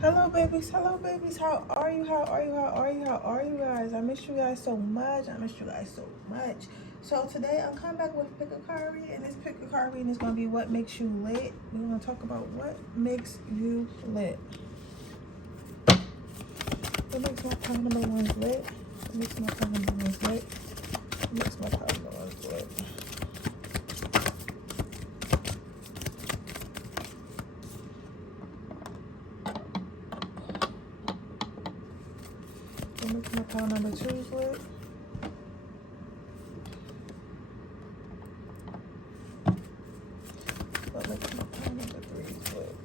Hello babies, how are you? How are you guys? I miss you guys so much. So today I'm coming back with pick a card reading, and this pick a card reading is gonna be what makes you lit. We're gonna talk about what makes you lit. What makes my card number ones lit? What makes my card number ones lit? What makes my card number ones lit? What makes my pile number twos lit? What makes my pile number threes lit?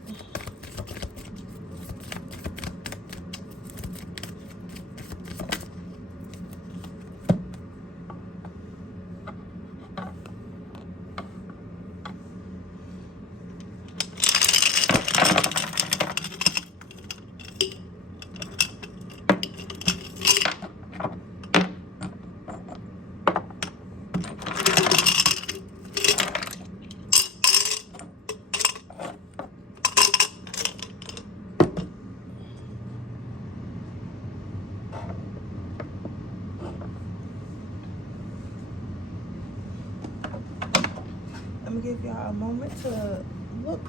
I'm gonna give y'all a moment to look.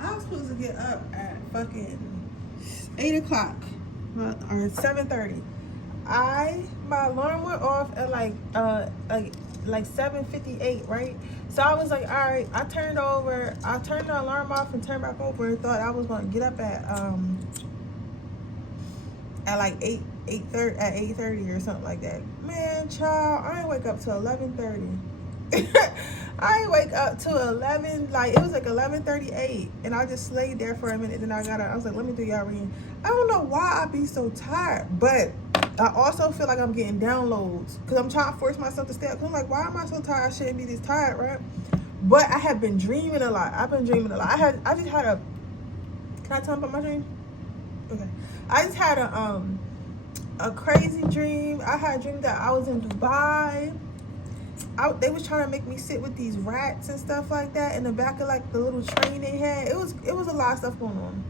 I was supposed to get up at fucking 8 o'clock or 7:30. My alarm went off at like 7:58, right? So I was like, all right, I turned the alarm off and turned back over and thought I was gonna get up at like 8:30 or something like that. Man, child, I ain't wake up till 11:30. I ain't wake up till 11, like it was like 11:38, and I just laid there for a minute. Then I got up. I was like, let me do y'all reading. I don't know why I be so tired, but I also feel like I'm getting downloads because I'm trying to force myself to stay up. I'm like, why am I so tired? I shouldn't be this tired, right? But I have been dreaming a lot. I've been dreaming a lot. I just had a. Can I tell them about my dream? Okay. I just had a crazy dream. I had a dream that I was in Dubai. They was trying to make me sit with these rats and stuff like that in the back of like the little train they had. It was a lot of stuff going on.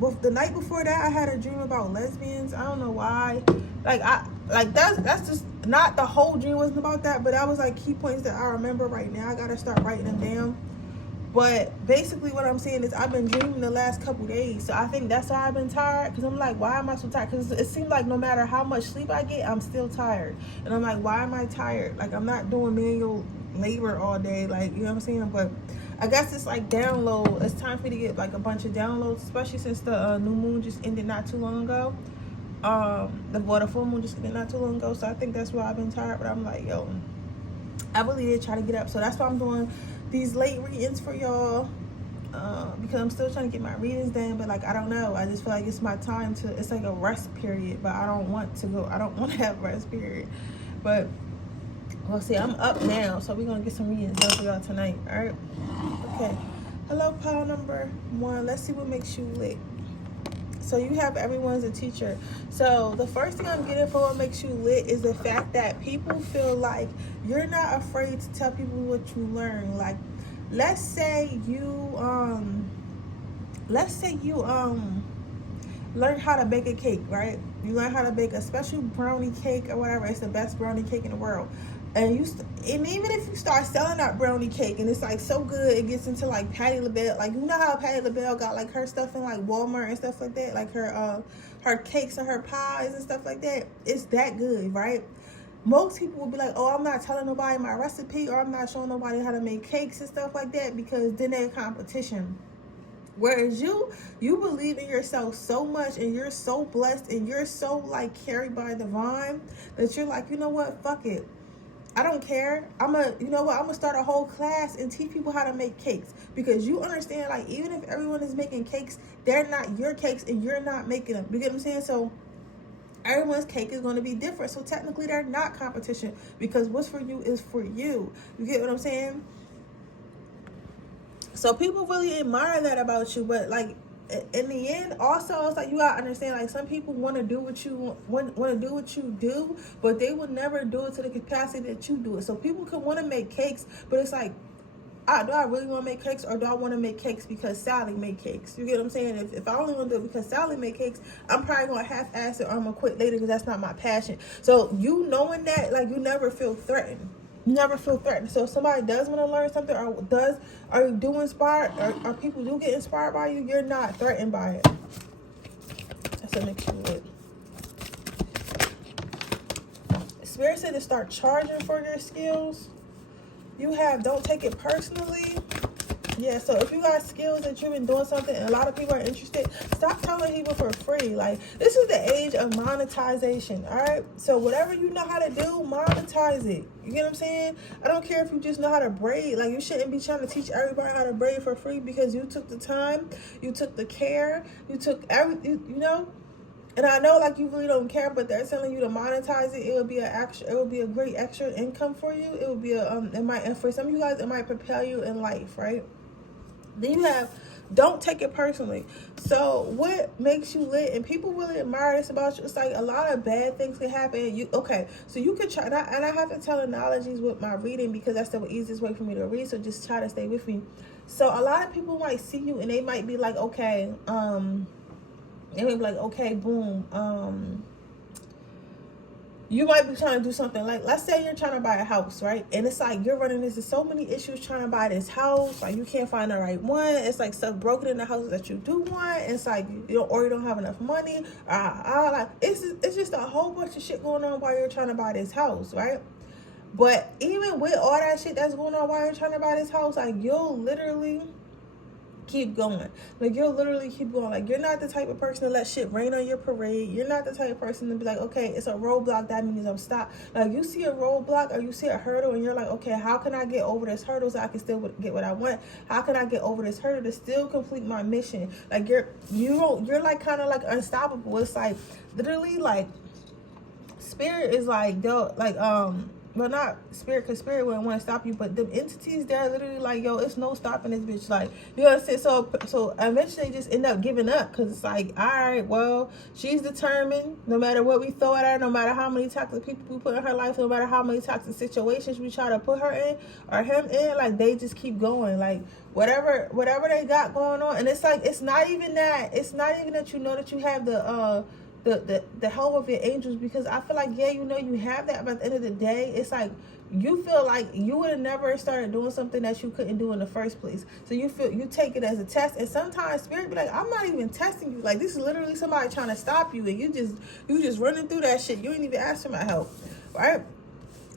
But the night before that, I had a dream about lesbians. I don't know why. That's just not the whole dream wasn't about that, but that was like key points that I remember right now. I gotta start writing them down. But basically what I'm saying is I've been dreaming the last couple days. So I think that's why I've been tired. Because I'm like, why am I so tired? Because it seems like no matter how much sleep I get, I'm still tired. And I'm like, why am I tired? Like, I'm not doing manual labor all day. Like, you know what I'm saying? But I guess it's like download. It's time for me to get like a bunch of downloads. Especially since the new moon just ended not too long ago. The full moon just ended not too long ago. So I think that's why I've been tired. But I'm like, yo, I really did try to get up. So that's why I'm doing these late readings for y'all, because I'm still trying to get my readings done, but like I don't know, I just feel like it's my time to, it's like a rest period, but I don't want to have a rest period, but we'll see. I'm up now, so we're gonna get some readings done for y'all tonight. All right, okay. Hello, pile number one. Let's see what makes you lit. So you have everyone's a teacher. So the first thing I'm getting for what makes you lit is the fact that people feel like you're not afraid to tell people what you learn. Like, let's say you learn how to bake a cake, right? You learn how to bake a special brownie cake or whatever. It's the best brownie cake in the world. And and even if you start selling that brownie cake and it's like so good, it gets into like Patti LaBelle. Like, you know how Patti LaBelle got like her stuff in like Walmart and stuff like that, like her cakes and her pies and stuff like that. It's that good, right? Most people will be like, oh, I'm not telling nobody my recipe, or I'm not showing nobody how to make cakes and stuff like that, because then they're competition. Whereas you believe in yourself so much, and you're so blessed, and you're so like carried by the divine, that you're like, you know what, fuck it, I don't care. I'm gonna start a whole class and teach people how to make cakes, because you understand, like, even if everyone is making cakes, they're not your cakes and you're not making them. You get what I'm saying? So everyone's cake is going to be different. So technically they're not competition, because what's for you is for you. You get what I'm saying? So people really admire that about you, but like, in the end, also, it's like you gotta understand, like, some people want to do what you want to do what you do, but they will never do it to the capacity that you do it. So people can want to make cakes, but it's like, do I really want to make cakes, or do I want to make cakes because Sally made cakes? You get what I'm saying? If I only want to do it because Sally made cakes, I'm probably going to half-ass it, or I'm going to quit later because that's not my passion. So you knowing that, like, you never feel threatened. You never feel threatened. So if somebody does want to learn something, or you do inspired, or people do get inspired by you, you're not threatened by it. That's what makes you lit. Spirit said to start charging for your skills. Don't take it personally. Yeah, so if you got skills that you've been doing something and a lot of people are interested, stop telling people for free. Like, this is the age of monetization, all right? So whatever you know how to do, monetize it. You get what I'm saying? I don't care if you just know how to braid. Like, you shouldn't be trying to teach everybody how to braid for free because you took the time, you took the care, you took everything, you know? And I know, like, you really don't care, but they're telling you to monetize it. It would be a great extra income for you. It would be and for some of you guys, it might propel you in life, right? Then you have, don't take it personally. So what makes you lit? And people really admire this about you. It's like a lot of bad things can happen. So you could try, and I have to tell analogies with my reading because that's the easiest way for me to read. So just try to stay with me. So a lot of people might see you and they might be like, okay, they may be like, okay, boom, you might be trying to do something, like, let's say you're trying to buy a house, right? And it's like you're running into so many issues trying to buy this house. Like, you can't find the right one. It's like stuff broken in the house that you do want. It's like you don't have enough money. Like, it's just a whole bunch of shit going on while you're trying to buy this house, right? But even with all that shit that's going on while you're trying to buy this house, like, you'll literally keep going. Like, you'll literally keep going. Like, you're not the type of person to let shit rain on your parade. You're not the type of person to be like, okay, it's a roadblock, that means I'm stopped. Like, you see a roadblock or you see a hurdle and you're like, okay, how can I get over this hurdle so I can still get what I want? How can I get over this hurdle to still complete my mission? Like, you're like kind of like unstoppable. It's like literally, like, spirit is like, well, not spirit, because spirit wouldn't want to stop you, but the entities, they're literally like, yo, it's no stopping this bitch. Like, you know what I'm saying? So eventually they just end up giving up, because it's like, all right, well, she's determined. No matter what we throw at her, no matter how many toxic people we put in her life, no matter how many toxic situations we try to put her in or him in, like, they just keep going. Like, whatever they got going on. And it's like, it's not even that you know that you have the help of your angels, because I feel like, yeah, you know you have that, but at the end of the day, it's like you feel like you would have never started doing something that you couldn't do in the first place. So you take it as a test, and sometimes spirit be like, I'm not even testing you. Like, this is literally somebody trying to stop you, and you just running through that shit. You ain't even ask for my help, right?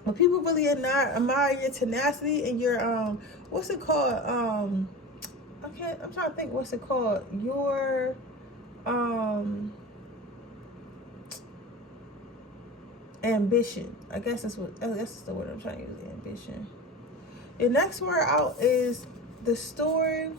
But people really admire your tenacity and your what's it called? I'm trying to think what's it called. Your ambition. I guess that's the word I'm trying to use, ambition. The next word out is the story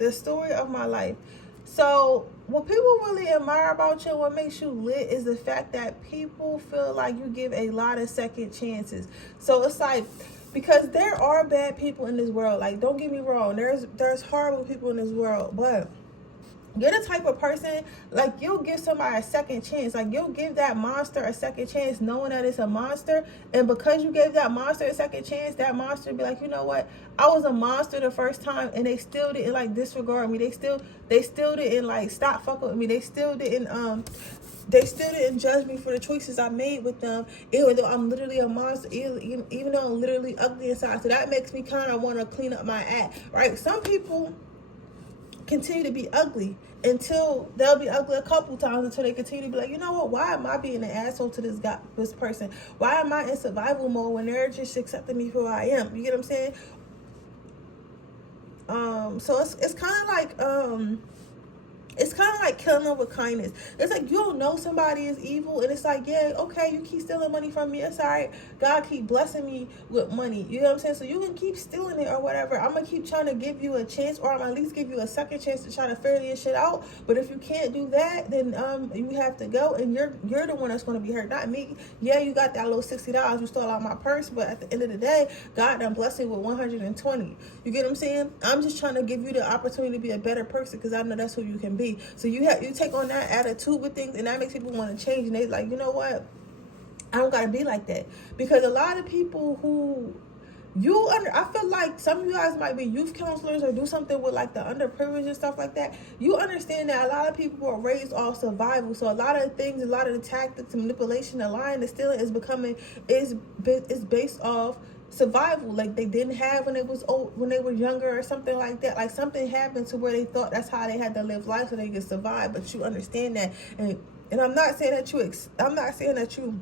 of my life. So what people really admire about you, what makes you lit, is the fact that people feel like you give a lot of second chances. So it's like, because there are bad people in this world. Like, don't get me wrong, there's horrible people in this world, but you're the type of person, like, you'll give somebody a second chance. Like, you'll give that monster a second chance knowing that it's a monster. And because you gave that monster a second chance, that monster be like, you know what? I was a monster the first time, and they still didn't, like, disregard me. They still didn't, like, stop fucking with me. They still didn't judge me for the choices I made with them, even though I'm literally a monster, even though I'm literally ugly inside. So that makes me kind of want to clean up my act, right? Some people continue to be ugly until they'll be ugly a couple times until they continue to be like, you know what, why am I being an asshole to this person? Why am I in survival mode when they're just accepting me for who I am? You get what I'm saying? So it's kind of like It's kind of like killing them with kindness. It's like you don't know somebody is evil, and it's like, yeah, okay, you keep stealing money from me. It's all right. God keep blessing me with money. You know what I'm saying? So you can keep stealing it or whatever. I'm gonna keep trying to give you a chance, or I'm gonna at least give you a second chance to try to figure your shit out. But if you can't do that, then you have to go, and you're the one that's gonna be hurt, not me. Yeah, you got that little $60 you stole out my purse, but at the end of the day, God done blessed me with 120. You get what I'm saying? I'm just trying to give you the opportunity to be a better person, because I know that's who you can be. So you take on that attitude with things, and that makes people want to change. And they like, you know what? I don't gotta be like that, because a lot of people who I feel like some of you guys might be youth counselors or do something with like the underprivileged and stuff like that. You understand that a lot of people were raised off survival. So a lot of things, a lot of the tactics, and manipulation, the lying, the stealing is based off survival. Like they didn't have when they were younger or something like that. Like something happened to where they thought that's how they had to live life so they could survive. But you understand that, and I'm not saying that you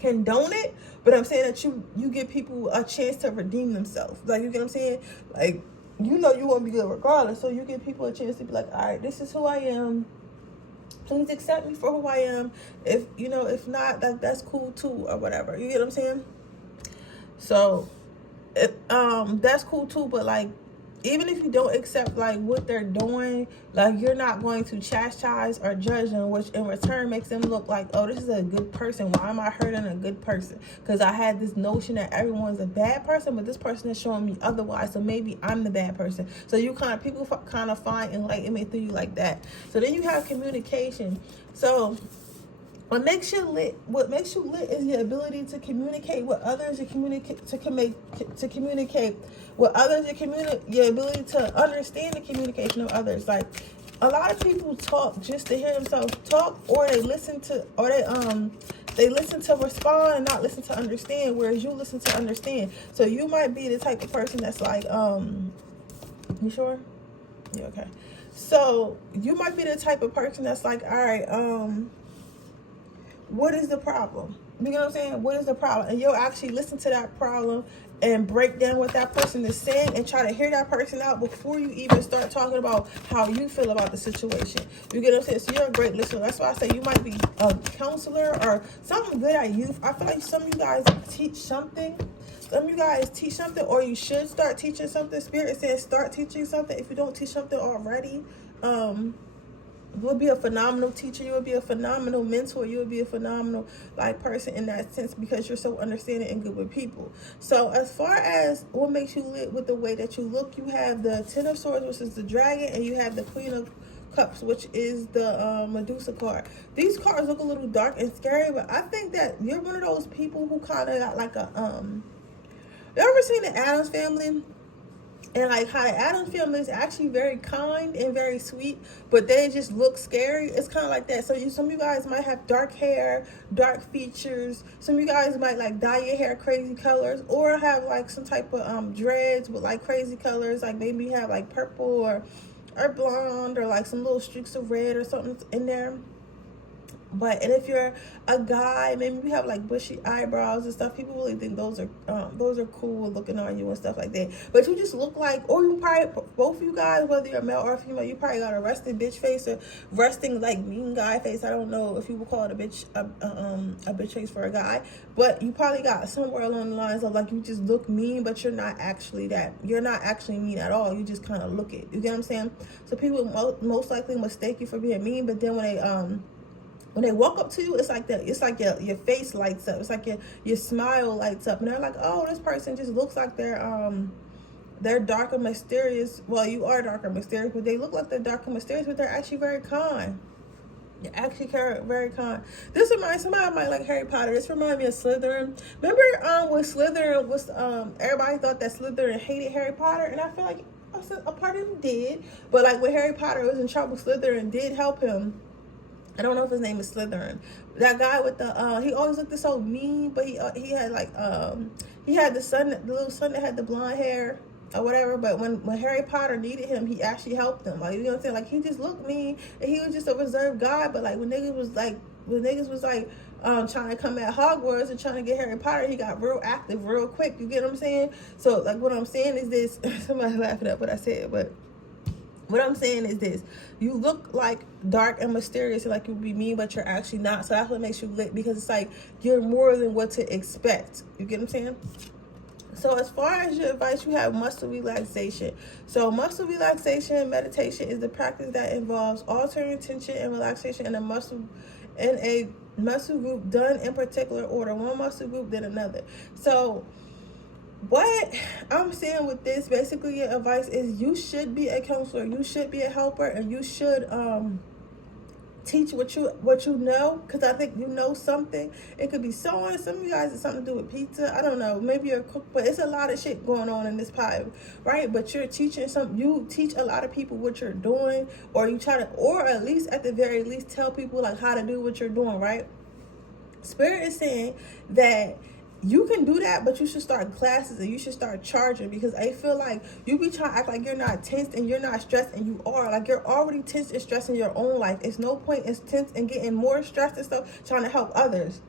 condone it, but I'm saying that you give people a chance to redeem themselves. Like, you get what I'm saying? Like, you know you won't be good regardless, so you give people a chance to be like, all right, this is who I am. Please accept me for who I am. If not, like, that's cool too, or whatever. You get what I'm saying? So that's cool too, but like, even if you don't accept like what they're doing, like you're not going to chastise or judge them, which in return makes them look like, oh, this is a good person. Why am I hurting a good person? Because I had this notion that everyone's a bad person, but this person is showing me otherwise. So maybe I'm the bad person. So people kind of find enlightenment through you like that. So then you have communication. So what makes you lit is your ability to communicate with others, your ability to understand the communication of others. Like, a lot of people talk just to hear themselves talk, or they listen to respond and not listen to understand, whereas you listen to understand. So you might be the type of person that's like, you sure? Yeah, okay. So you might be the type of person that's like, all right, what is the problem? You know what I'm saying? What is the problem? And you'll actually listen to that problem and break down what that person is saying and try to hear that person out before you even start talking about how you feel about the situation. You get what I'm saying? So you're a great listener. That's why I say you might be a counselor or something good at youth. I feel like some of you guys teach something. Or you should start teaching something. Spirit says start teaching something. If you don't teach something already, you would be a phenomenal teacher. You would be a phenomenal mentor. You would be a phenomenal person in that sense, because you're so understanding and good with people. So as far as what makes you lit with the way that you look, you have the Ten of Swords, which is the dragon, and you have the Queen of Cups, which is the Medusa card. These cards look a little dark and scary, but I think that you're one of those people who kind of got like a you ever seen the Addams Family? And like how the Addams Family is actually very kind and very sweet, but they just look scary. It's kind of like that. So some of you guys might have dark hair, dark features. Some of you guys might like dye your hair crazy colors, or have like some type of dreads with like crazy colors. Like maybe you have like purple or blonde, or like some little streaks of red or something in there. And if you're a guy, maybe you have like bushy eyebrows and stuff, people really think those are cool looking on you and stuff like that. But you just look like, or you probably, both of you guys, whether you're male or female, you probably got a resting bitch face or resting like mean guy face. I don't know if you would call it a bitch face for a guy, but you probably got somewhere along the lines of like, you just look mean, but you're not actually that. You're not actually mean at all. You just kind of look it. You get what I'm saying? So people most likely mistake you for being mean, but then when they walk up to you, it's like your face lights up. It's like your smile lights up, and they're like, oh, this person just looks like they're dark and mysterious. Well, you are dark and mysterious, but they look like they're dark and mysterious, but they're actually very kind. You're actually very kind. Somebody might like Harry Potter. This reminds me of Slytherin. Remember when Slytherin was everybody thought that Slytherin hated Harry Potter, and I feel like a part of them did, but like when Harry Potter was in trouble, Slytherin did help him. I don't know if his name is Slytherin. That guy with he always looked so mean, but he had like he had the little son that had the blonde hair or whatever. But when Harry Potter needed him, he actually helped him. Like, you know what I'm saying? Like, he just looked mean and he was just a reserved guy. But like when niggas was trying to come at Hogwarts and trying to get Harry Potter, he got real active real quick. You get what I'm saying? So like what I'm saying is this. Somebody laughing at what I said, but What I'm saying is this: you look like dark and mysterious and like you would be mean, but you're actually not. So that's what makes you lit, because it's like you're more than what to expect. You get what I'm saying? So as far as your advice, you have muscle relaxation. So muscle relaxation meditation is the practice that involves altering tension and relaxation in a muscle group, done in particular order, one muscle group then another. So what I'm saying with this, basically your advice is you should be a counselor, you should be a helper, and you should teach what you know, because I think you know something. It could be sewing. Some of you guys, it's something to do with pizza. I don't know. Maybe you're a cook, but it's a lot of shit going on in this pie, right? But you're teaching something. You teach a lot of people what you're doing, or you try to, or at least at the very least tell people like how to do what you're doing, right? Spirit is saying that you can do that, but you should start classes and you should start charging, because I feel like you be trying to act like you're not tense and you're not stressed, and you are. Like, you're already tense and stressed in your own life. It's no point in tense and getting more stressed and stuff trying to help others,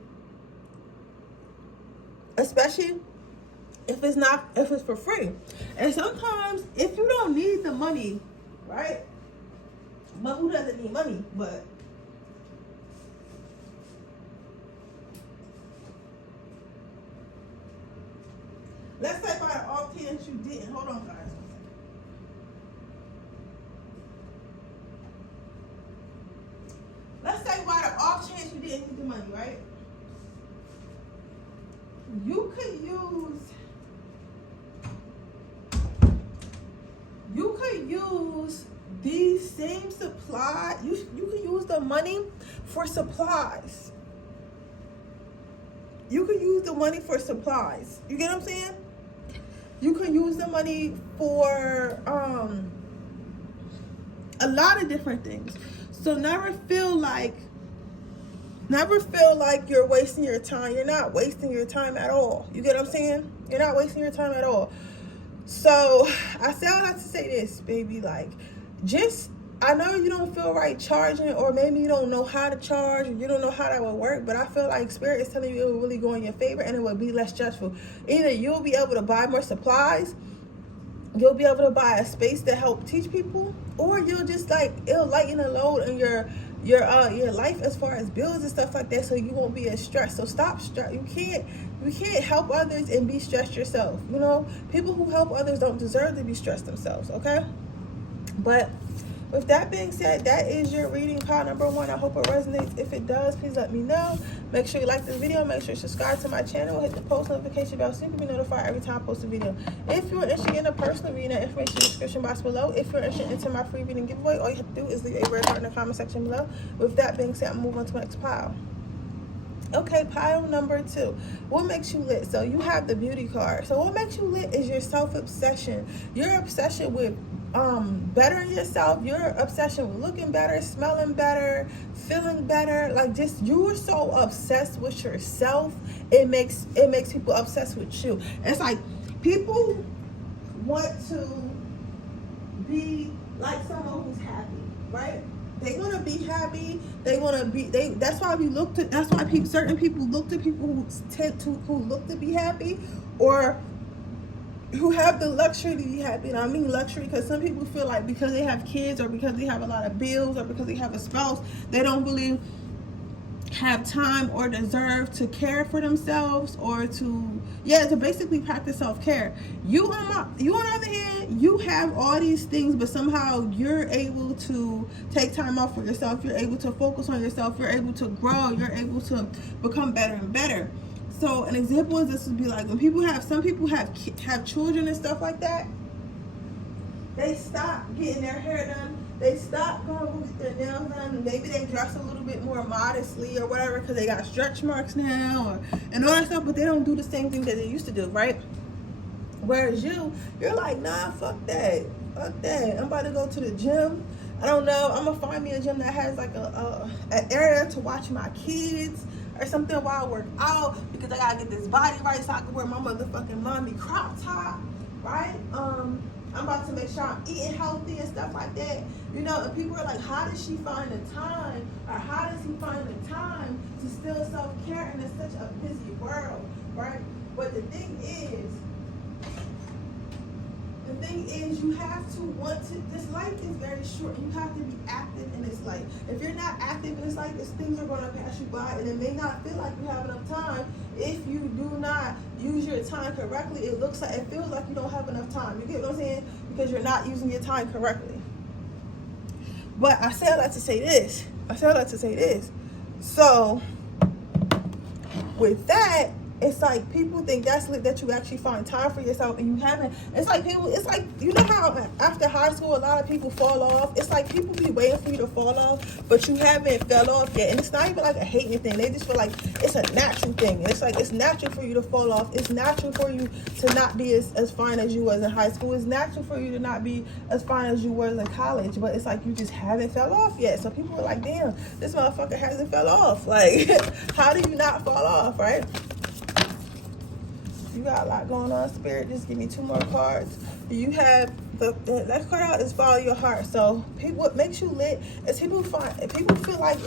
especially if it's for free. And sometimes if you don't need the money, right? But who doesn't need money? But let's say by the off chance you didn't. Hold on, guys. Let's say by the off chance you didn't need the money, right? You could use these same supply. You could use the money for supplies. You could use the money for supplies. You get what I'm saying? You can use the money for a lot of different things. So never feel like you're wasting your time. You're not wasting your time at all. You get what I'm saying? You're not wasting your time at all. So I say all that to say this, baby. Like, I know you don't feel right charging, or maybe you don't know how to charge, or you don't know how that will work, but I feel like Spirit is telling you it will really go in your favor and it will be less stressful. Either you'll be able to buy more supplies, you'll be able to buy a space to help teach people, or you'll just it'll lighten the load on your life as far as bills and stuff like that, so you won't be as stressed. So stop stress. You can't help others and be stressed yourself. You know, people who help others don't deserve to be stressed themselves, okay? But with that being said, that is your reading, pile number 1. I hope it resonates. If it does, please let me know. Make sure you like this video. Make sure you subscribe to my channel. Hit the post notification bell so you can be notified every time I post a video. If you're interested in a personal reading, that information in the description box below. If you're interested in my free reading giveaway, all you have to do is leave a red heart in the comment section below. With that being said, I'm moving on to my next pile. Okay, pile number 2. What makes you lit? So you have the beauty card. So what makes you lit is your self-obsession. Your obsession with bettering yourself, your obsession with looking better, smelling better, feeling better. Like, just, you are so obsessed with yourself, it makes people obsessed with you. It's like people want to be like someone who's happy, right? They want to be happy. That's why certain people look to people who look to be happy, or who have the luxury to be happy. And I mean luxury because some people feel like because they have kids, or because they have a lot of bills, or because they have a spouse, they don't really have time or deserve to care for themselves, or to basically practice self-care. You on the other hand, you have all these things, but somehow you're able to take time off for yourself. You're able to focus on yourself. You're able to grow. You're able to become better and better. So an example is, this would be like when some people have children and stuff like that. They stop getting their hair done. They stop going to get their nails done. Maybe they dress a little bit more modestly or whatever because they got stretch marks now and all that stuff. But they don't do the same thing that they used to do, right? Whereas you're like, nah, fuck that. Fuck that. I'm about to go to the gym. I don't know. I'm going to find me a gym that has like an area to watch my kids or something while I work out, because I gotta get this body right so I can wear my motherfucking mommy crop top, right? I'm about to make sure I'm eating healthy and stuff like that, you know. And people are like, how does she find the time, or how does he find the time to still self-care in such a busy world, right? But the thing is, The thing is, you have to want to, this life is very short. You have to be active in this life. If you're not active in this life, things are going to pass you by, and it may not feel like you have enough time. If you do not use your time correctly, it feels like you don't have enough time. You get what I'm saying? Because you're not using your time correctly. But I say all that to say this. So with that, it's like people think that's lit, that you actually find time for yourself and you haven't. It's like you know how after high school a lot of people fall off. It's like people be waiting for you to fall off, but you haven't fell off yet. And it's not even like a hating thing. They just feel like it's a natural thing. And it's like it's natural for you to fall off. It's natural for you to not be as fine as you was in high school. It's natural for you to not be as fine as you was in college. But it's like you just haven't fell off yet. So people are like, damn, this motherfucker hasn't fell off. Like, how do you not fall off, right? You got a lot going on, Spirit. Just give me 2 more cards. You have the next card out is follow your heart. So what makes you lit is people feel like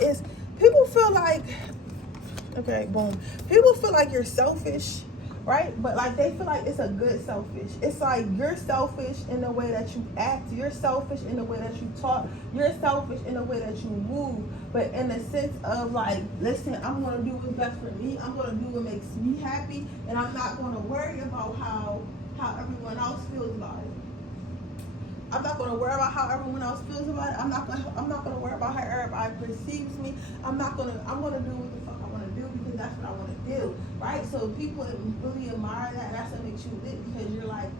you're selfish, right? But like they feel like it's a good selfish. It's like you're selfish in the way that you act. You're selfish in the way that you talk. You're selfish in the way that you move. But in the sense of like, listen, I'm going to do what's best for me. I'm going to do what makes me happy. And I'm not going to worry about how everyone else feels about it. I'm not going to worry about how everyone else feels about it. I'm not going to worry about how everybody perceives me. I'm going to do what the fuck I want to do because that's what I want to do, right? So people really admire that, and that's what makes you lit because you're like,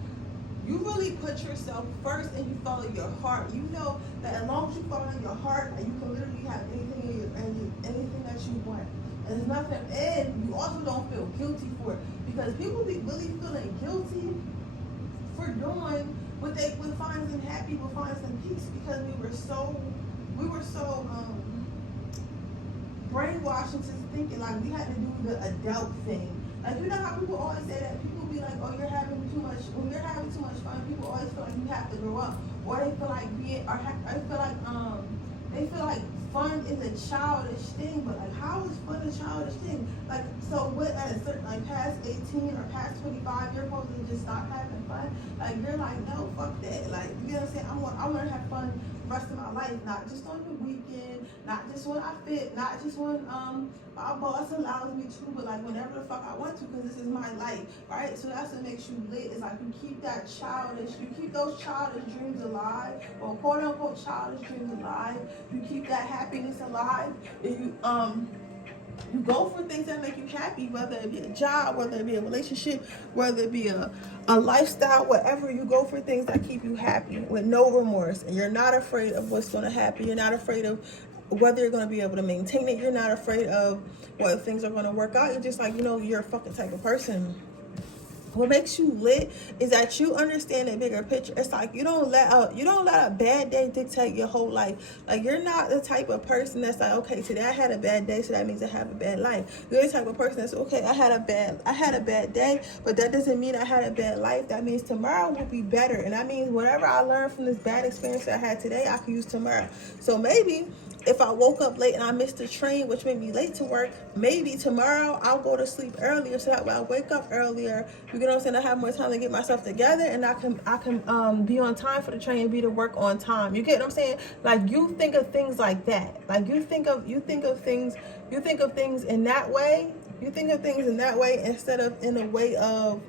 you really put yourself first and you follow your heart. You know that as long as you follow your heart, you can literally have anything that you want. And there's nothing, and you also don't feel guilty for it because people be really feeling guilty for doing what finds them happy, what finds them peace, because we were so brainwashed into thinking like we had to do the adult thing. Like, you know how people always say that people be like, oh, you're having too much. When you're having too much fun, people always feel like you have to grow up, or they feel like they feel like fun is a childish thing. But like, how is fun a childish thing? Like, so what at a certain like past 18 or past 25, you're supposed to just stop having fun? Like, you're like, no, fuck that. Like, you know what I'm saying? I want to have fun the rest of my life, not just on the weekend, not just when I fit, not just when my boss allows me to, but like whenever the fuck I want to, because this is my life, right? So that's what makes you lit. It's like you keep those childish dreams alive, or quote unquote childish dreams alive. You keep that happiness alive. And you go for things that make you happy, whether it be a job, whether it be a relationship, whether it be a lifestyle, whatever. You go for things that keep you happy with no remorse, and you're not afraid of what's going to happen. You're not afraid of whether you're going to be able to maintain it. You're not afraid of whether things are going to work out. You're just like, you're a fucking type of person. What makes you lit is that you understand the bigger picture. It's like you don't let a bad day dictate your whole life. Like, you're not the type of person that's like, okay, today I had a bad day, so that means I have a bad life. You're the type of person that's, okay, I had a bad day, but that doesn't mean I had a bad life. That means tomorrow will be better, and that means whatever I learned from this bad experience that I had today, I can use tomorrow. So maybe if I woke up late and I missed the train, which made me late to work, maybe tomorrow I'll go to sleep earlier so that when I wake up earlier, you know what I'm saying, I have more time to get myself together, and I can be on time for the train and be to work on time. You get what I'm saying? Like, you think of things like that. Like, you think of things in that way. You think of things in that way instead of in a way of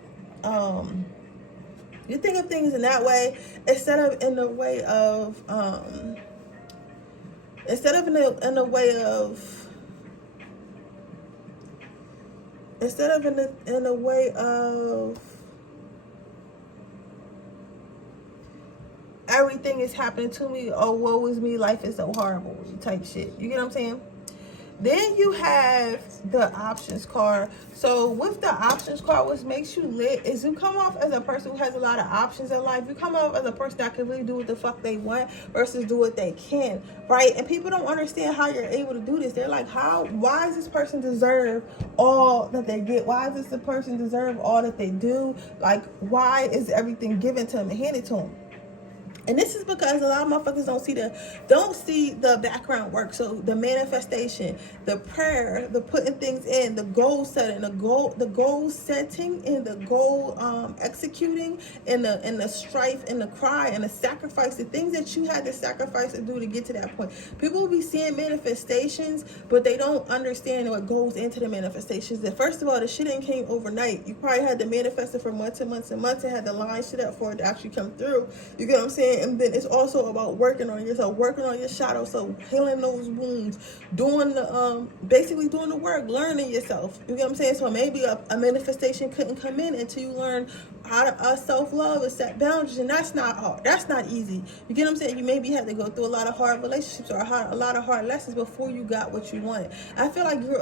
you think of things in that way instead of in the way of instead of in a way of everything is happening to me, oh, woe is me, life is so horrible type shit. You get what I'm saying? Then you have the options card. So with the options card, what makes you lit is you come off as a person who has a lot of options in life. You come off as a person that can really do what the fuck they want versus do what they can, right? And people don't understand how you're able to do this. They're like, why does this person deserve all that they get? Why does this person deserve all that they do? Like, why is everything given to them and handed to them? And this is because a lot of motherfuckers don't see the background work. So the manifestation, the prayer, the putting things in, the goal setting, the goal setting, and the goal executing, and the strife, and the cry, and the sacrifice, the things that you had to sacrifice to do to get to that point. People will be seeing manifestations, but they don't understand what goes into the manifestations. That first of all, the shit ain't came overnight. You probably had to manifest it for months and months and months, and had to line shit up for it to actually come through. You get what I'm saying? And then it's also about working on yourself, working on your shadow, so healing those wounds, doing the basically doing the work, learning yourself. You get what I'm saying? So maybe a manifestation couldn't come in until you learn how to self-love and set boundaries, and that's not hard. That's not easy. You get what I'm saying? You maybe had to go through a lot of hard relationships or a lot of hard lessons before you got what you wanted. I feel like you're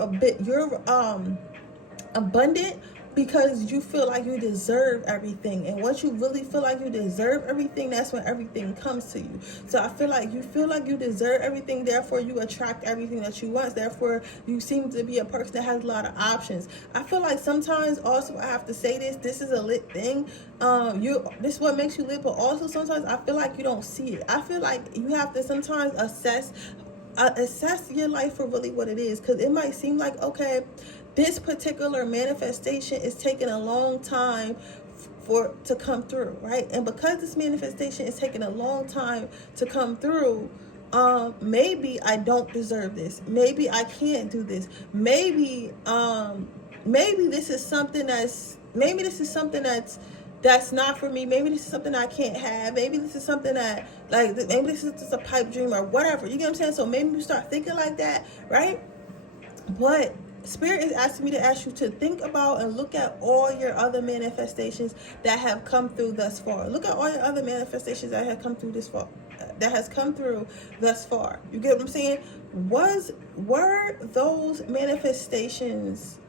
abundant because you feel like you deserve everything. And once you really feel like you deserve everything, that's when everything comes to you. So I feel like you deserve everything, therefore you attract everything that you want. Therefore you seem to be a person that has a lot of options. I feel like sometimes also, I have to say this is a lit thing. This is what makes you lit, but also sometimes I feel like you don't see it. I feel like you have to sometimes assess your life for really what it is, because it might seem like, okay, this particular manifestation is taking a long time to come through, right? And because this manifestation is taking a long time to come through, maybe I don't deserve this. Maybe I can't do this. Maybe this is something that's not for me. Maybe this is something I can't have. Maybe this is something that, like, maybe this is just a pipe dream or whatever. You get what I'm saying? So maybe you start thinking like that, right? But Spirit is asking me to ask you to think about and look at all your other manifestations that have come through thus far. Look at all your other manifestations that have come through thus far. You get what I'm saying? Were those manifestations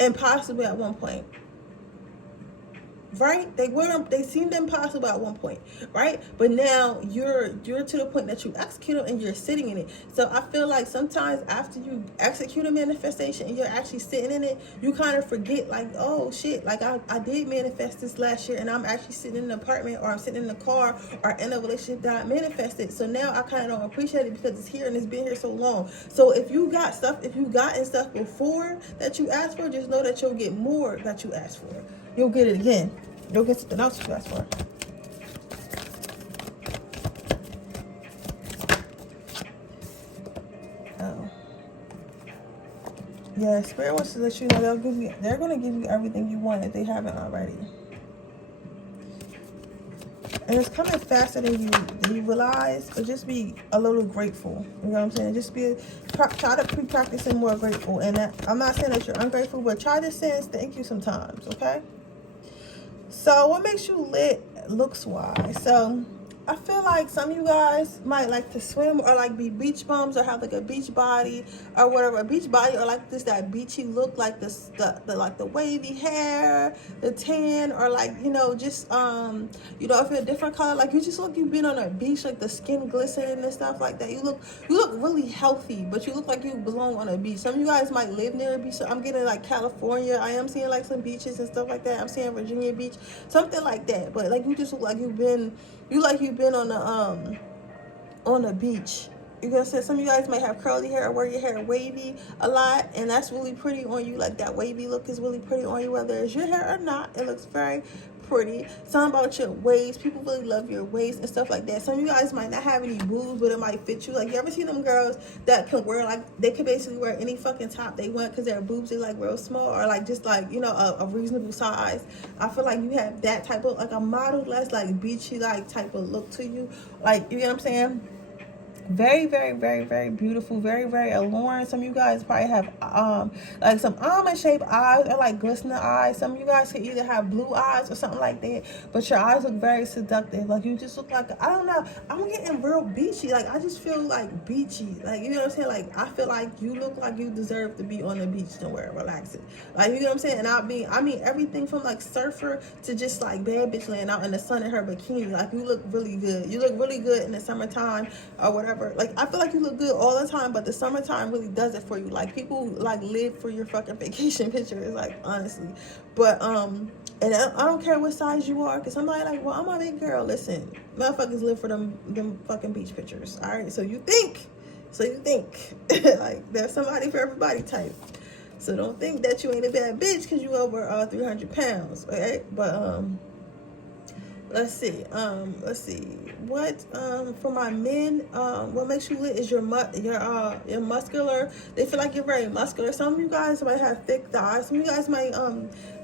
impossible at one point? Right? They seemed impossible at one point, right? But now you're to the point that you execute them and you're sitting in it. So I feel like sometimes after you execute a manifestation and you're actually sitting in it, you kind of forget, like, oh shit, like I did manifest this last year, and I'm actually sitting in an apartment, or I'm sitting in a car, or in a relationship that I manifested. So now I kind of don't appreciate it because it's here and it's been here so long. So if you've gotten stuff before that you asked for, just know that you'll get more that you asked for. You'll get it again. You'll get something else you asked for. Oh. Yeah, Spirit wants to let you know they're going to give you everything you want if they haven't already. And it's coming faster than you realize, but just be a little grateful. You know what I'm saying? Just try to keep practicing more grateful. And I'm not saying that you're ungrateful, but try to say thank you sometimes, okay? So what makes you lit looks wise? So I feel like some of you guys might like to swim, or like be beach bums, or have like a beach body or whatever. A beach body, or like that beachy look, like the wavy hair, the tan, or like, just if you're a different color, like you just look, you've been on a beach, like the skin glistening and stuff like that. You look really healthy, but you look like you belong on a beach. Some of you guys might live near a beach. So I'm getting like California. I am seeing like some beaches and stuff like that. I'm seeing Virginia Beach, something like that. But like you just look like you've been on a beach. You're gonna say some of you guys might have curly hair or wear your hair wavy a lot, and that's really pretty on you. Like that wavy look is really pretty on you, whether it's your hair or not. It looks very pretty. Something about your waist, people really love your waist and stuff like that. Some of you guys might not have any boobs, but it might fit you. Like, you ever see them girls that can wear, like, they can basically wear any fucking top they want because their boobs are like real small, or like just like, a reasonable size. I feel like you have that type of, like, a model less like beachy like type of look to you. Like, you know what I'm saying? Very, very, very, very beautiful. Very, very alluring. Some of you guys probably have like some almond shaped eyes, or like glistening eyes. Some of you guys could either have blue eyes or something like that, but your eyes look very seductive. Like, you just look like, I don't know, I'm getting real beachy. Like, I just feel like beachy. Like, you know what I'm saying? Like, I feel like you look like you deserve to be on the beach somewhere relaxing. Like, you know what I'm saying? And I mean everything from like surfer to just like bad bitch laying out in the sun in her bikini. Like, you look really good. You look really good in the summertime or whatever. Like, I feel like you look good all the time, but the summertime really does it for you. Like, people like live for your fucking vacation pictures, like, honestly. But And I don't care what size you are, because somebody like, well, I'm a big girl. Listen, motherfuckers live for them fucking beach pictures. All right, so you think like there's somebody for everybody type. So don't think that you ain't a bad bitch because you over 300 pounds. Okay, but let's see. What for my men, what makes you lit is your muscular. They feel like you're very muscular. Some of you guys might have thick thighs. Some of you guys might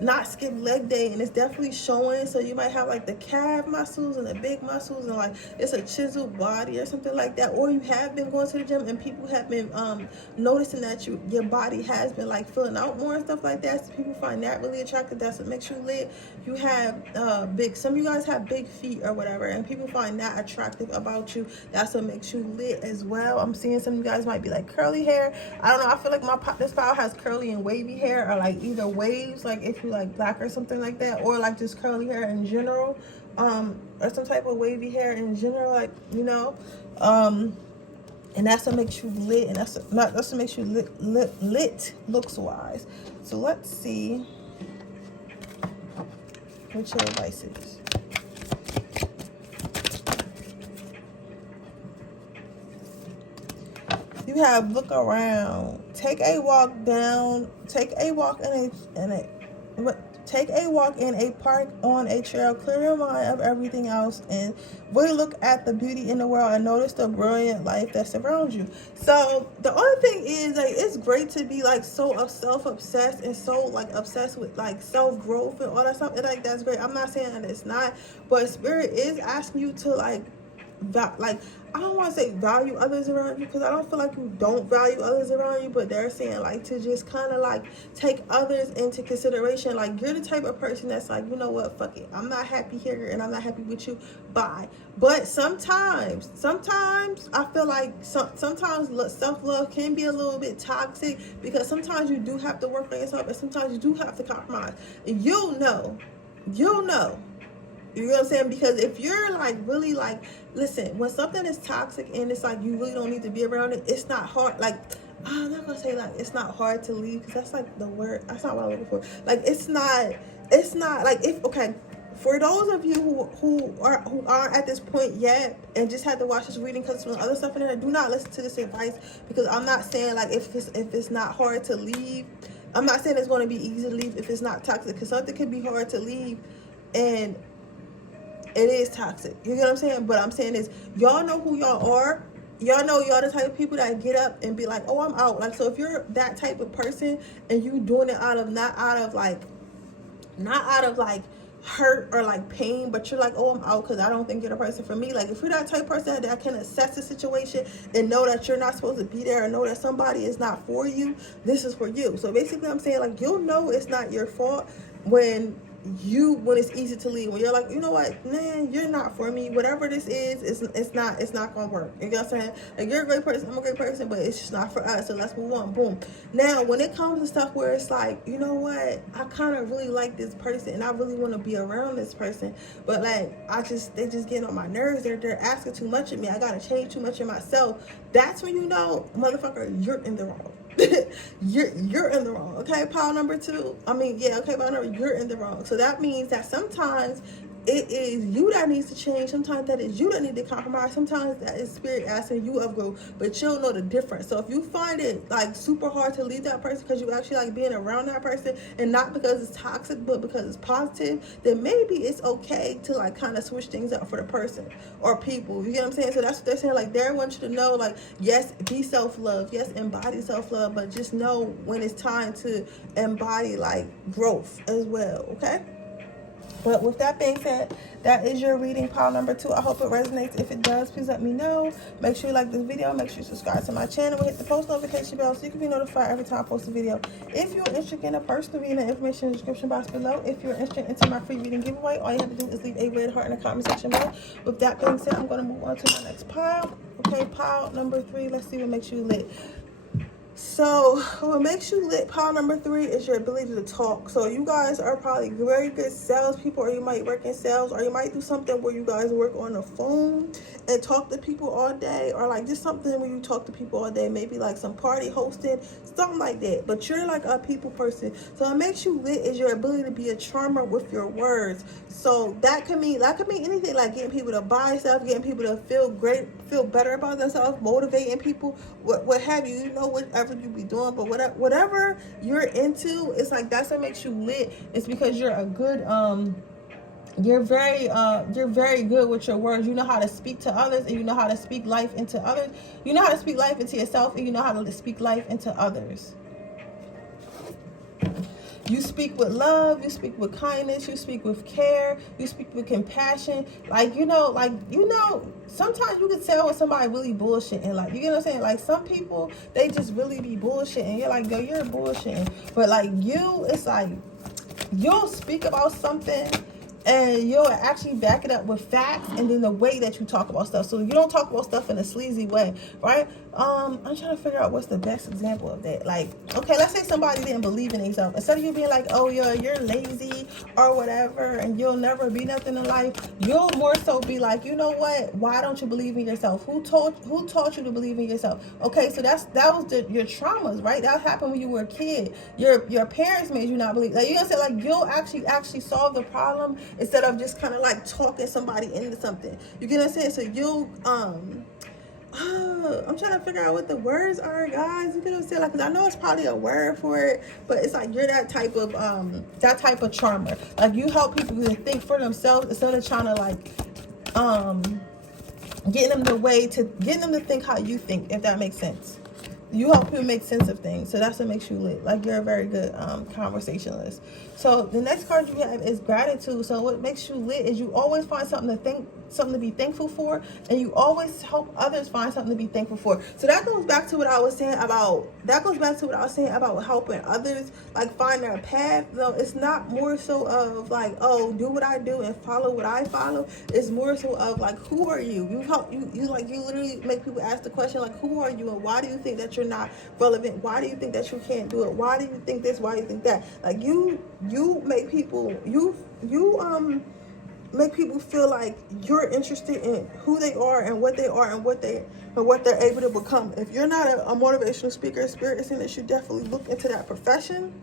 not skip leg day, and it's definitely showing. So you might have like the calf muscles and the big muscles, and like it's a chiseled body or something like that. Or you have been going to the gym and people have been noticing that your body has been like filling out more and stuff like that. So people find that really attractive. That's what makes you lit. You have some of you guys have big feet or whatever, and people find that attractive about you. That's what makes you lit as well. I'm seeing some of you guys might be like curly hair. I don't know, I feel like this file has curly and wavy hair, or like either waves, like if you like black or something like that, or like just curly hair in general, or some type of wavy hair in general, like, you know, and that's what makes you lit, and that's what makes you lit looks wise. So let's see what your advice is. You have look around, take a walk in a park, on a trail, clear your mind of everything else, and really look at the beauty in the world and notice the brilliant life that surrounds you. So the only thing is, like, it's great to be like so self-obsessed and so like obsessed with like self-growth and all that stuff. And like, that's great. I'm not saying that it's not, but Spirit is asking you to like I don't want to say value others around you, because I don't feel like you don't value others around you, but they're saying like to just kind of like take others into consideration. Like, you're the type of person that's like, you know what, fuck it, I'm not happy here and I'm not happy with you, bye. But sometimes I feel like sometimes self-love can be a little bit toxic, because sometimes you do have to work on yourself, and sometimes you do have to compromise, and you'll know. You know what I'm saying? Because if you're like really like, listen, when something is toxic and it's like you really don't need to be around it, it's not hard. Like, I'm not gonna say like it's not hard to leave, because that's like the word. That's not what I'm looking for. Like, it's not like, if, okay, for those of you who aren't at this point yet and just had to watch this reading because there's other stuff in there, do not listen to this advice, because I'm not saying like if it's not hard to leave. I'm not saying it's going to be easy to leave if it's not toxic, because something can be hard to leave and it is toxic. You know what I'm saying? But I'm saying is, y'all know who y'all are. Y'all know y'all the type of people that get up and be like, oh, I'm out. Like, so if you're that type of person and you doing it not out of like hurt or like pain, but you're like, oh, I'm out because I don't think you're the person for me. Like, if you're that type of person that can assess the situation and know that you're not supposed to be there, and know that somebody is not for you, this is for you. So basically I'm saying, like, you'll know it's not your fault when it's easy to leave, when you're like, you know what, man, you're not for me, whatever this is, it's not gonna work. You know what I'm saying? Like, you're a great person, I'm a great person, but it's just not for us, so let's move on. Boom. Now when it comes to stuff where it's like, you know what, I kind of really like this person and I really want to be around this person, but like they just get on my nerves, they're asking too much of me, I gotta change too much of myself. That's when you know, motherfucker, you're in the wrong. you're in the wrong. Okay, pile number 2. Pile number, you're in the wrong. So that means that sometimes it is you that needs to change. Sometimes that is you that need to compromise. Sometimes that is Spirit asking you of growth, but you'll know the difference. So if you find it like super hard to leave that person because you actually like being around that person, and not because it's toxic but because it's positive, then maybe it's okay to like kind of switch things up for the person or people. You get what I'm saying? So that's what they're saying. Like, they want you to know, like, yes, be self-love, yes, embody self-love, but just know when it's time to embody like growth as well. Okay. But with that being said, that is your reading, pile number 2. I hope it resonates. If it does, please let me know. Make sure you like this video. Make sure you subscribe to my channel. Hit the post notification bell so you can be notified every time I post a video. If you're interested in a personal reading, the information in the description box below. If you're interested in my free reading giveaway, all you have to do is leave a red heart in the comment section below. With that being said, I'm going to move on to my next pile. Okay, pile number 3. Let's see what makes you lit. So what makes you lit, pile number 3, is your ability to talk. So you guys are probably very good salespeople, or you might work in sales, or you might do something where you guys work on the phone and talk to people all day, or like just something where you talk to people all day, maybe like some party hosting, something like that. But you're like a people person. So what makes you lit is your ability to be a charmer with your words. So that could mean anything, like getting people to buy stuff, getting people to feel great, feel better about themselves, motivating people, what have you. You know, whatever you be doing, but whatever you're into, it's like that's what makes you lit. It's because you're a good you're very good with your words. You know how to speak to others, and you know how to speak life into others. You know how to speak life into yourself, and you know how to speak life into others. You speak with love, you speak with kindness, you speak with care, you speak with compassion. Like, sometimes you can tell when somebody really bullshitting. Like, you get what I'm saying? Like, some people, they just really be bullshitting. You're like, yo, you're bullshitting. But like you, it's like, you'll speak about something and you'll actually back it up with facts, and then the way that you talk about stuff. So you don't talk about stuff in a sleazy way, right? I'm trying to figure out what's the best example of that. Like, okay, let's say somebody didn't believe in themselves. Instead of you being like, oh, you're lazy or whatever, and you'll never be nothing in life, you'll more so be like, you know what? Why don't you believe in yourself? Who taught you to believe in yourself? Okay, so that was your traumas, right? That happened when you were a kid. Your parents made you not believe. Like, you know what I'm saying? Like, you'll actually solve the problem instead of just kind of like talking somebody into something. You get what I'm saying? So you'll I'm trying to figure out what the words are, guys. You get what I'm saying? Like, cause I know it's probably a word for it, but it's like you're that type of charmer. Like, you help people to think for themselves instead of trying to like getting them to think how you think, if that makes sense. You help people make sense of things. So that's what makes you lit. Like, you're a very good conversationalist. So the next card you have is gratitude. So what makes you lit is you always find something to be thankful for, and you always help others find something to be thankful for. So that goes back to what I was saying about helping others like find their path. Though it's not more so of like, oh, do what I do and follow what I follow. It's more so of like, who are you? You literally make people ask the question like, who are you, and why do you think that you're not relevant? Why do you think that you can't do it? Why do you think this? Why do you think that? Like, you make people make people feel like you're interested in who they are and what they are and what they're able to become. If you're not a motivational speaker, Spirit is saying that you definitely look into that profession.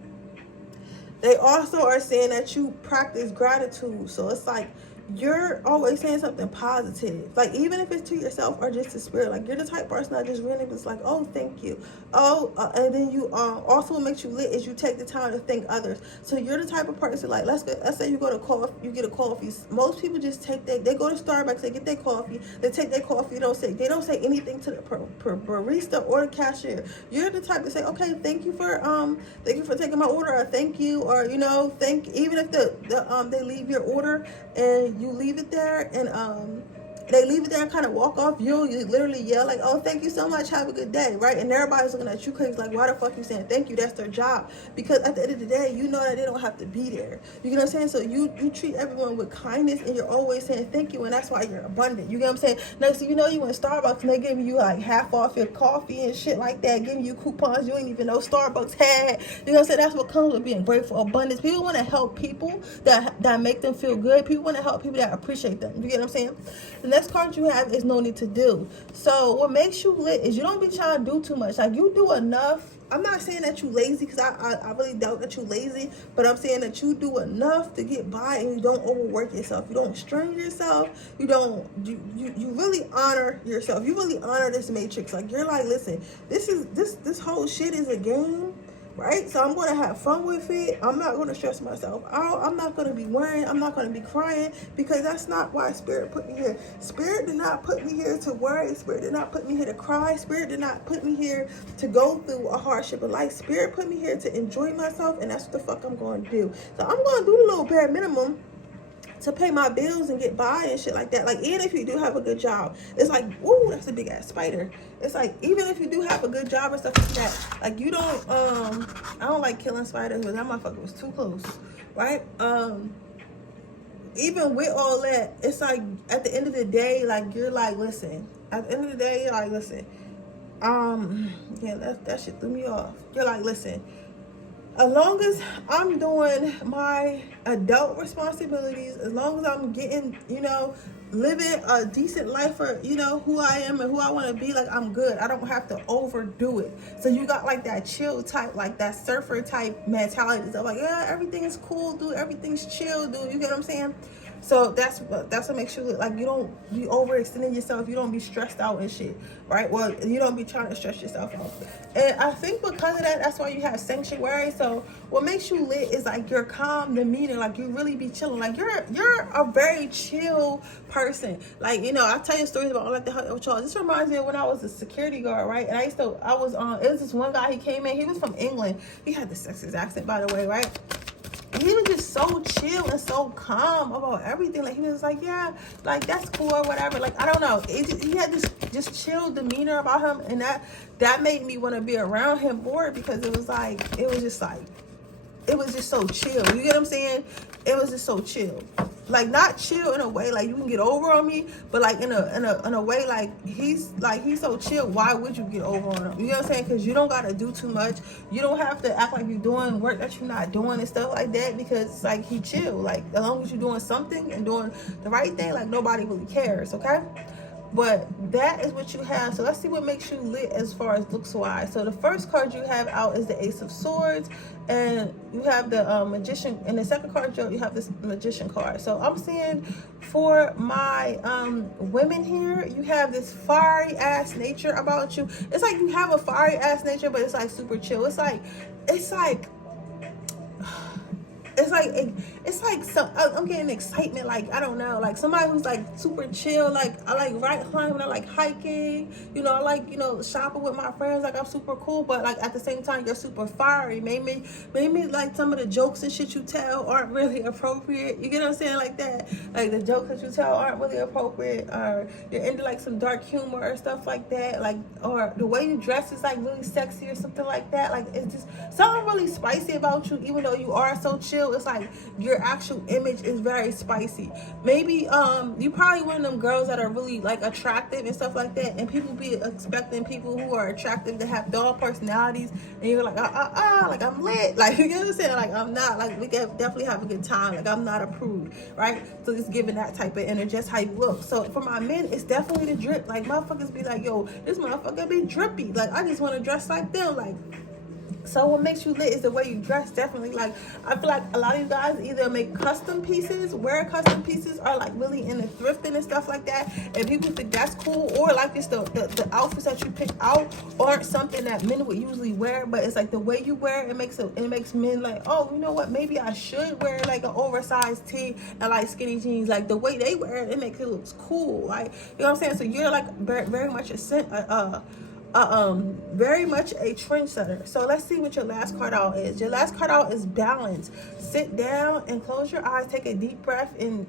They also are saying that you practice gratitude. So it's like you're always saying something positive, like even if it's to yourself or just to Spirit. Like, you're the type of person that just really was like, oh, thank you, and then you also what makes you lit is you take the time to thank others. So you're the type of person, like, let's say you get a coffee. Most people just they go to Starbucks, they get their coffee, they take their coffee, they don't say anything to the barista or the cashier. You're the type to say, okay, thank you for taking my order, or thank you, or even if they leave your order and you leave it there, and they leave it there and kind of walk off, you literally yell like, oh, thank you so much, have a good day, right? And everybody's looking at you crazy like, why the fuck you saying thank you? That's their job. Because at the end of the day, you know that they don't have to be there. You know what I'm saying? So you treat everyone with kindness, and you're always saying thank you, and that's why you're abundant. You get what I'm saying? Next thing you know, you in Starbucks and they giving you like half off your coffee and shit like that, giving you coupons you ain't even know Starbucks had. You know what I'm saying? That's what comes with being grateful. Abundance. People want to help people that make them feel good. People want to help people that appreciate them. You get what I'm saying? The next card you have is no need to do. So what makes you lit is you don't be trying to do too much. Like, you do enough. I'm not saying that you lazy, because I really doubt that you lazy, but I'm saying that you do enough to get by, and you don't overwork yourself. You don't strain yourself. You really honor yourself. You really honor this matrix. Like, you're like, listen, this whole shit is a game, right? So I'm going to have fun with it. I'm not going to stress myself out. I'm not going to be worrying. I'm not going to be crying, because that's not why Spirit put me here. Spirit did not put me here to worry. Spirit did not put me here to cry. Spirit did not put me here to go through a hardship of life. Spirit put me here to enjoy myself, and that's what the fuck I'm going to do. So I'm going to do the little bare minimum to pay my bills and get by and shit like that. Like, even if you do have a good job, it's like, ooh, that's a big ass spider. It's like, even if you do have a good job and stuff like that, like, you don't I don't like killing spiders, but that motherfucker was too close, right? Even with all that, it's like, at the end of the day, like, you're like, listen, at the end of the day, you're like, listen, Yeah, that shit threw me off. You're like, listen, as long as I'm doing my adult responsibilities, as long as I'm getting, living a decent life for, who I am and who I want to be, like, I'm good. I don't have to overdo it. So you got like that chill type, like that surfer type mentality. So like, yeah, everything is cool, dude. Everything's chill, dude. You get what I'm saying? So that's what makes you look like you don't be overextending yourself. You don't be stressed out and shit, right? Well, you don't be trying to stress yourself out. And I think because of that, that's why you have sanctuary. So what makes you lit is like your calm demeanor, like you really be chilling. Like you're a very chill person. Like, I tell you stories about all like the y'all. This reminds me of when I was a security guard, right? And it was this one guy, he came in, he was from England. He had the sexiest accent, by the way, right? He was just so chill and so calm about everything. Like, he was like, yeah, like, that's cool or whatever. Like, I don't know. He had this just chill demeanor about him. And that made me want to be around him more, because it was just so chill. You get what I'm saying? It was just so chill. Like, not chill in a way like you can get over on me, but like in a way like he's so chill. Why would you get over on him? You know what I'm saying? Because you don't gotta do too much. You don't have to act like you're doing work that you're not doing and stuff like that, because it's like he chill. Like, as long as you're doing something and doing the right thing, like, nobody really cares, okay? But that is what you have. So let's see what makes you lit as far as looks wise. So the first card you have out is the Ace of Swords, and you have the Magician. And the second card, you have this Magician card. So I'm seeing for my women here, you have this fiery ass nature about you. It's like you have a fiery ass nature, but it's like super chill. It's like some, I'm getting excitement, like, I don't know, like somebody who's like super chill. Like, I like rock climbing, I like hiking, I like, shopping with my friends. Like, I'm super cool, but like at the same time, you're super fiery. Maybe like some of the jokes and shit you tell aren't really appropriate. You get what I'm saying? Like that, like the jokes that you tell aren't really appropriate, or you're into like some dark humor or stuff like that. Like, or the way you dress is like really sexy or something like that. Like, it's just something really spicy about you. Even though you are so chill, it's like your actual image is very spicy. Maybe you probably one of them girls that are really like attractive and stuff like that, and people be expecting people who are attractive to have dull personalities, and you're like, like, I'm lit. Like, you know what I'm saying? Like, I'm not. Like, we can definitely have a good time. Like, I'm not a prude, right? So just giving that type of energy, just how you look. So for my men, it's definitely the drip. Like, motherfuckers be like, yo, this motherfucker be drippy. Like, I just want to dress like them. Like, so what makes you lit is the way you dress, definitely. Like, I feel like a lot of you guys either make custom pieces, wear custom pieces, or like really into thrifting and stuff like that, and people think that's cool, or like it's the outfits that you pick out aren't something that men would usually wear, but it's like the way you wear it makes men like, oh, you know what, maybe I should wear like an oversized tee and like skinny jeans. Like, the way they wear it, it makes it look cool. Like, you know what I'm saying? So you're like very much very much a trendsetter. So let's see what your last card out is. Your last card out is balance. Sit down and close your eyes. Take a deep breath and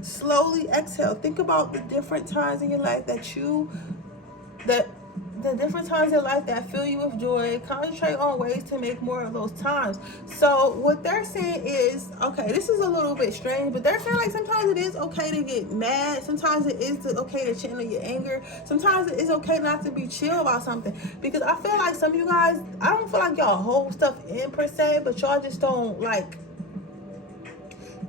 slowly exhale. Think about the different times in your life the different times in your life that fill you with joy. Concentrate on ways to make more of those times. So what they're saying is, okay, this is a little bit strange, but they're saying like sometimes it is okay to get mad. Sometimes it is okay to channel your anger. Sometimes it is okay not to be chill about something. Because I feel like some of you guys, I don't feel like y'all hold stuff in per se, but y'all just don't like,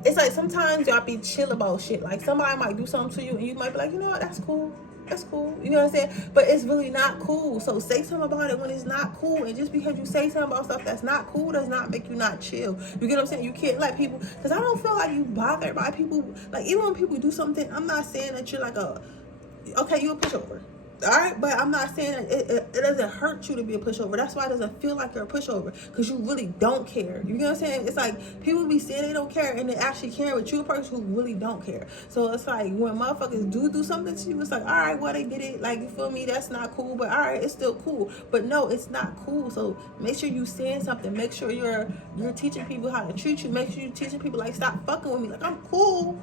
it's like sometimes y'all be chill about shit. Like, somebody might do something to you and you might be like, you know what, that's cool. That's cool. You know what I'm saying? But it's really not cool. So say something about it when it's not cool. And just because you say something about stuff that's not cool does not make you not chill. You get what I'm saying? You can't let people, because I don't feel like you bothered by people. Like, even when people do something, I'm not saying that you're like okay, you're a pushover. All right, but I'm not saying that it doesn't hurt you to be a pushover. That's why it doesn't feel like you're a pushover, because you really don't care. You know what I'm saying? It's like people be saying they don't care and they actually care, but you're a person who really don't care. So it's like when motherfuckers do something to you, it's like, all right, well, they did it. Like, you feel me? That's not cool, but all right, it's still cool. But no, it's not cool. So make sure you saying something. Make sure you're teaching people how to treat you. Make sure you're teaching people like, stop fucking with me. Like, I'm cool,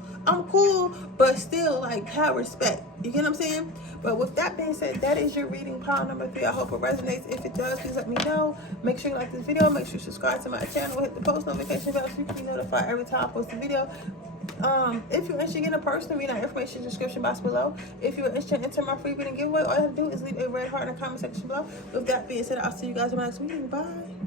but still like have respect. You get what I'm saying? But with that being said, that is your reading pile number 3. I hope it resonates. If it does, please let me know. Make sure you like this video. Make sure you subscribe to my channel. Hit the post notification bell so you can be notified every time I post a video. If you're interested in a personal reading, information description box below. If you're interested in entering my free reading giveaway, all you have to do is leave a red heart in the comment section below. With that being said, I'll see you guys in my next reading. Bye.